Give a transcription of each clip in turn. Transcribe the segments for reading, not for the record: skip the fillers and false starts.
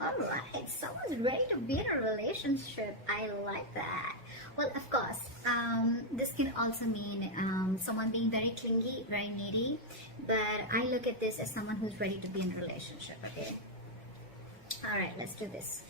All right, someone's ready to be in a relationship. I like that. Well, of course, this can also mean someone being very clingy, very needy. But I look at this as someone who's ready to be in a relationship. Okay. All right, let's do this.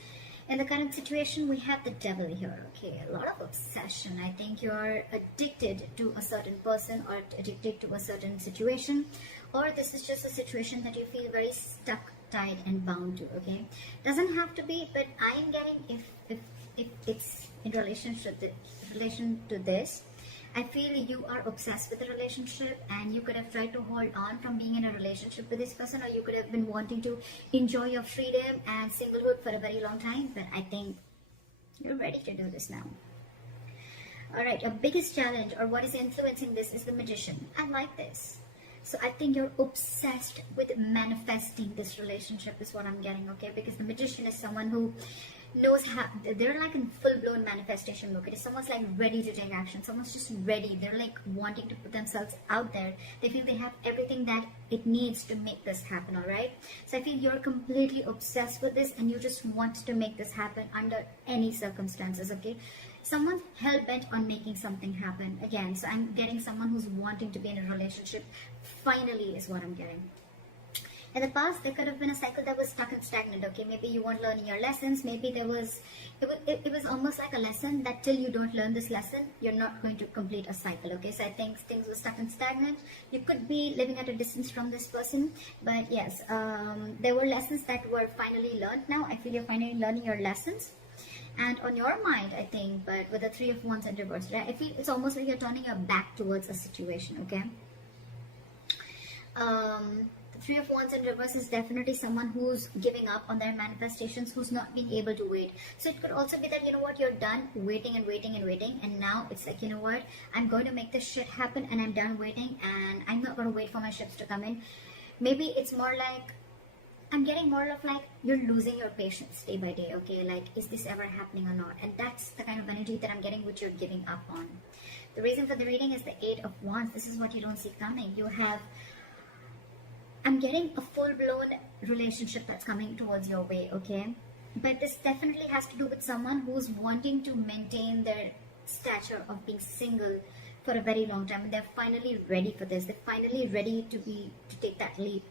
In the current situation, we have the devil here. Okay, a lot of obsession. I think you're addicted to a certain person or addicted to a certain situation, or this is just a situation that you feel very stuck, tied, and bound to. Okay, doesn't have to be, but I am getting if it's in relation to this. I feel you are obsessed with the relationship and you could have tried to hold on from being in a relationship with this person, or you could have been wanting to enjoy your freedom and singlehood for a very long time, but I think you're ready to do this now. Alright, your biggest challenge or what is influencing this is the Magician. I like this. So I think you're obsessed with manifesting this relationship is what I'm getting, okay? Because the Magician is someone who knows how, they're like in full-blown manifestation mode. Someone's like ready to take action. Someone's just ready. They're like wanting to put themselves out there. They feel they have everything that it needs to make this happen, all right? So I feel you're completely obsessed with this and you just want to make this happen under any circumstances, okay? Someone's hell-bent on making something happen again. So I'm getting someone who's wanting to be in a relationship finally is what I'm getting. In the past, there could have been a cycle that was stuck and stagnant, okay? Maybe you weren't learning your lessons. Maybe it was almost like a lesson that till you don't learn this lesson, you're not going to complete a cycle, okay? So I think things were stuck and stagnant. You could be living at a distance from this person, but yes, there were lessons that were finally learned now. I feel you're finally learning your lessons. And on your mind, I think, but with the Three of Wands in reverse, right? I feel it's almost like you're turning your back towards a situation, okay? The Three of Wands in reverse is definitely someone who's giving up on their manifestations, who's not being able to wait. So it could also be that, you know what, you're done waiting and waiting and waiting, and now it's like, you know what, I'm going to make this shit happen and I'm done waiting and I'm not going to wait for my ships to come in. Maybe it's more like, I'm getting more of like, you're losing your patience day by day, okay? Like, is this ever happening or not? And that's the kind of energy that I'm getting, which you're giving up on. The reason for the reading is the Eight of Wands. This is what you don't see coming. You have, I'm getting a full-blown relationship that's coming towards your way, okay? But this definitely has to do with someone who's wanting to maintain their stature of being single for a very long time. And they're finally ready for this. They're finally ready to take that leap.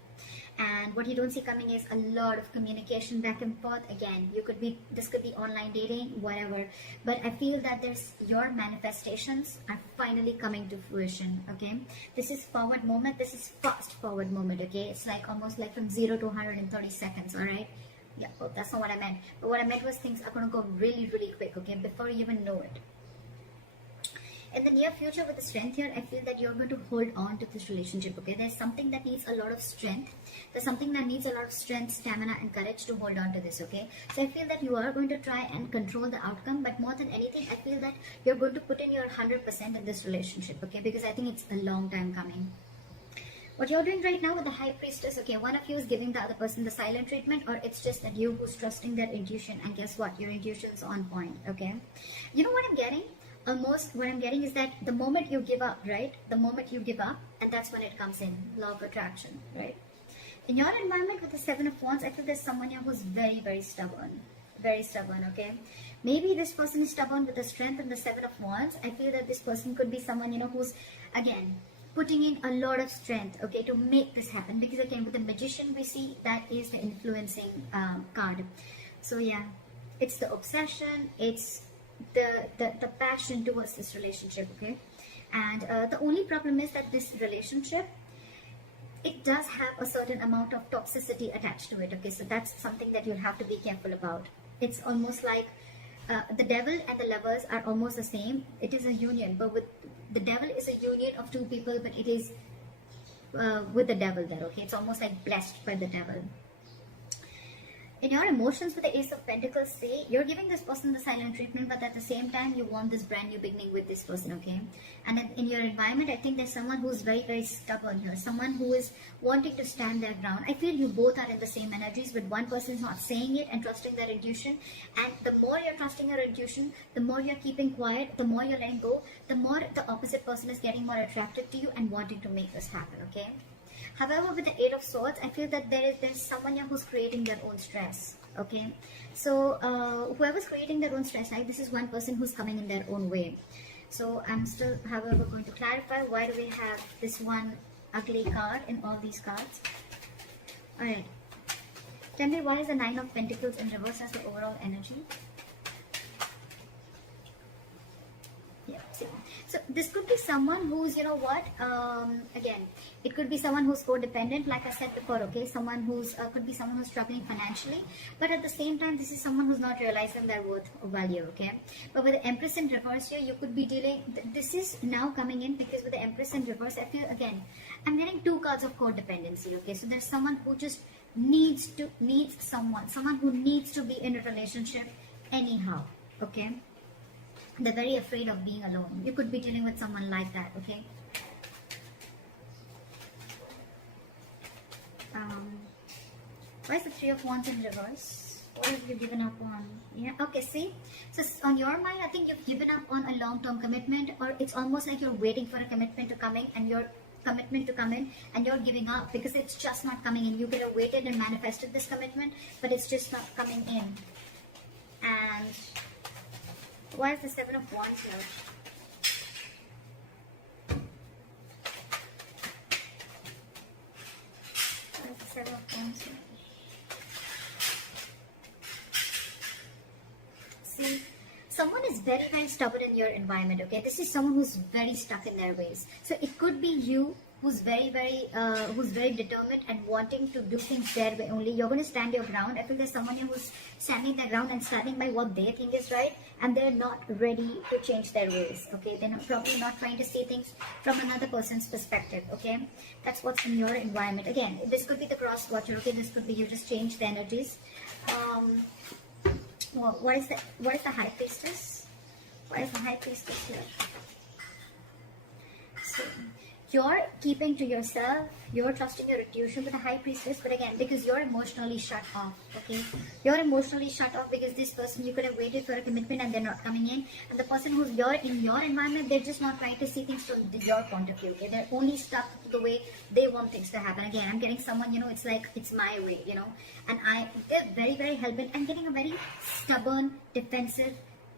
And what you don't see coming is a lot of communication back and forth. Again, this could be online dating, whatever. But I feel that your manifestations are finally coming to fruition, okay? This is forward moment. This is fast forward moment, okay? It's like almost like from 0 to 130 seconds, all right? Yeah, well, that's not what I meant. But what I meant was things are going to go really, really quick, okay? Before you even know it. In the near future with the strength here, I feel that you're going to hold on to this relationship, okay? There's something that needs a lot of strength. There's something that needs a lot of strength, stamina, and courage to hold on to this, okay? So I feel that you are going to try and control the outcome, but more than anything, I feel that you're going to put in your 100% in this relationship, okay? Because I think it's a long time coming. What you're doing right now with the High Priestess, okay, one of you is giving the other person the silent treatment, or it's just that you who's trusting their intuition, and guess what? Your intuition's on point, okay? You know what I'm getting? Almost what I'm getting is that the moment you give up, right? The moment you give up, and that's when it comes in, law of attraction, right? In your environment with the Seven of Wands, I feel there's someone here who's very, very stubborn, okay? Maybe this person is stubborn with the strength and the Seven of Wands. I feel that this person could be someone, you know, who's, again, putting in a lot of strength, okay, to make this happen. Because again, with the Magician, we see that is the influencing card. So yeah, it's the obsession, it's the passion towards this relationship, okay? And the only problem is that this relationship, it does have a certain amount of toxicity attached to it, okay? So that's something that you'll have to be careful about. It's almost like the devil and the lovers are almost the same. It is a union, but with the devil is a union of two people, but it is with the devil there, okay? It's almost like blessed by the devil. In your emotions with the Ace of Pentacles, say you're giving this person the silent treatment, but at the same time you want this brand new beginning with this person, okay? And in your environment, I think there's someone who's very, very stubborn here, someone who is wanting to stand their ground. I feel you both are in the same energies, but one person is not saying it and trusting their intuition. And the more you're trusting your intuition, the more you're keeping quiet, the more you're letting go, the more the opposite person is getting more attracted to you and wanting to make this happen, okay? However, with the Eight of Swords, I feel that there's someone here who's creating their own stress. Okay, so whoever's creating their own stress, right? This is one person who's coming in their own way. So I'm still, however, going to clarify why do we have this one ugly card in all these cards. All right, tell me why is the Nine of Pentacles in reverse as the overall energy? Yeah, see. So this could be someone who's, you know what, again, it could be someone who's codependent, like I said before, okay, someone who's, could be someone who's struggling financially, but at the same time, this is someone who's not realizing their worth or value, okay. But with the Empress in reverse here, you could be dealing, this is now coming in because with the Empress in reverse, I feel, again, I'm getting two cards of codependency, okay. So there's someone who just needs someone who needs to be in a relationship anyhow, okay. They're very afraid of being alone. You could be dealing with someone like that, okay? Why is the Three of Wands in reverse? What have you given up on? Yeah, okay, see? So on your mind, I think you've given up on a long-term commitment, or it's almost like you're waiting for a commitment to come in and you're giving up because it's just not coming in. You could have waited and manifested this commitment, but it's just not coming in. And why is the Seven of Wands here? Why is the Seven of Wands here? See, someone is very, very stubborn in your environment, okay? This is someone who's very stuck in their ways. So it could be you who's very determined and wanting to do things their way only. You're going to stand your ground. I feel there's someone here who's standing their ground and standing by what they think is right, and they're not ready to change their ways, okay? They're probably not trying to see things from another person's perspective, okay? That's what's in your environment. Again, this could be the cross watcher, okay? This could be you just change the energies. Well, what is the High Priestess? Why is the High Priestess here? So you're keeping to yourself, you're trusting your intuition with the High Priestess, but again, because you're emotionally shut off, okay? You're emotionally shut off because this person, you could have waited for a commitment and they're not coming in. And the person who's in your environment, they're just not trying to see things from your point of view, okay? They're only stuck to the way they want things to happen. Again, I'm getting someone, you know, it's like, it's my way, you know? And they're very, very hell-bent. I'm getting a very stubborn, defensive,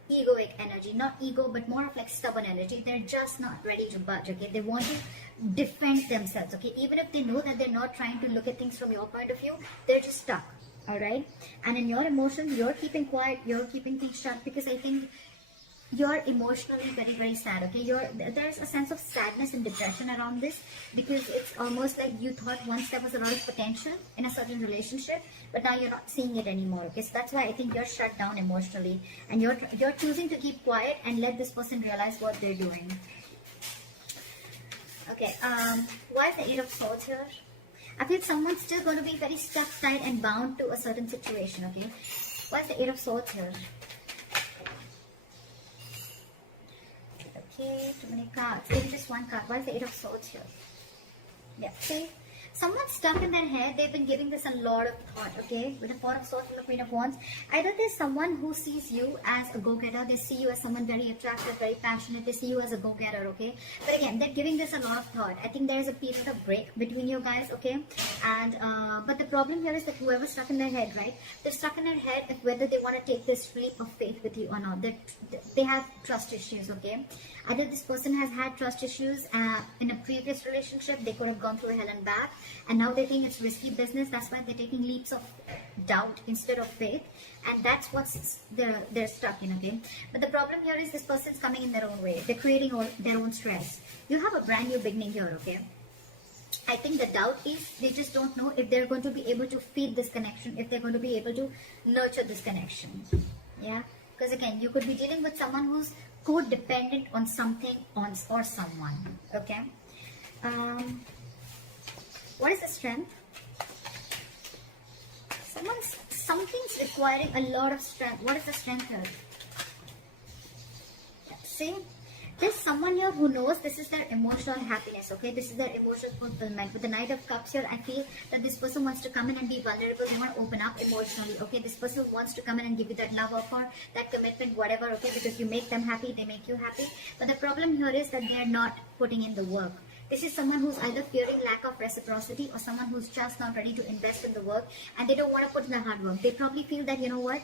egoic energy. Not ego, but more of like stubborn energy. They're just not ready to budge, okay? They want to defend themselves, okay? Even if they know that they're not trying to look at things from your point of view, they're just stuck, all right? And in your emotions, you're keeping quiet, you're keeping things shut because I think you're emotionally very, very sad, okay? There's a sense of sadness and depression around this because it's almost like you thought once there was a lot of potential in a certain relationship, but now you're not seeing it anymore, okay? So that's why I think you're shut down emotionally and you're choosing to keep quiet and let this person realize what they're doing. Okay, why is the Eight of Swords here? I feel someone's still going to be very stuck, tight and bound to a certain situation, okay? Why is the Eight of Swords here? Okay, too many cards. Maybe just one card. Why is the Eight of Swords here? Yeah, see? Someone's stuck in their head. They've been giving this a lot of thought, okay? With the Four of Swords and the Queen of Wands. Either there's someone who sees you as a go-getter. They see you as someone very attractive, very passionate. They see you as a go-getter, okay? But again, they're giving this a lot of thought. I think there is a period of break between you guys, okay? And, but the problem here is that whoever's stuck in their head, right? They're stuck in their head of whether they want to take this leap of faith with you or not. They have trust issues, okay? Either this person has had trust issues in a previous relationship. They could have gone through hell and back. And now they think it's risky business. That's why they're taking leaps of doubt instead of faith. And that's what's they're stuck in, okay? But the problem here is this person's coming in their own way. They're creating their own stress. You have a brand new beginning here, okay? I think the doubt is they just don't know if they're going to be able to feed this connection, if they're going to be able to nurture this connection. Yeah? Because again, you could be dealing with someone who's codependent on something or someone, okay? What is the strength? Something's requiring a lot of strength. What is the strength here? See? There's someone here who knows this is their emotional happiness, okay? This is their emotional fulfillment. With the Knight of Cups here, I feel that this person wants to come in and be vulnerable. They want to open up emotionally, okay? This person wants to come in and give you that love offer, that commitment, whatever, okay? Because you make them happy, they make you happy. But the problem here is that they're not putting in the work. This is someone who's either fearing lack of reciprocity or someone who's just not ready to invest in the work and they don't want to put in the hard work. They probably feel that, you know what,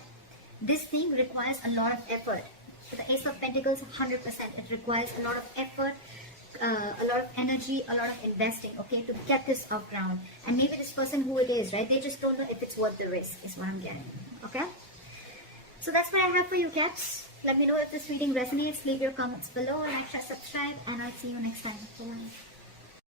this thing requires a lot of effort. For the Ace of Pentacles, 100%, it requires a lot of effort, a lot of energy, a lot of investing, okay, to get this off ground. And maybe this person, who it is, right, they just don't know if it's worth the risk, is what I'm getting, okay? So that's what I have for you, Caps. Let me know if this reading resonates. Leave your comments below, like, share, subscribe, and I'll see you next time. Bye.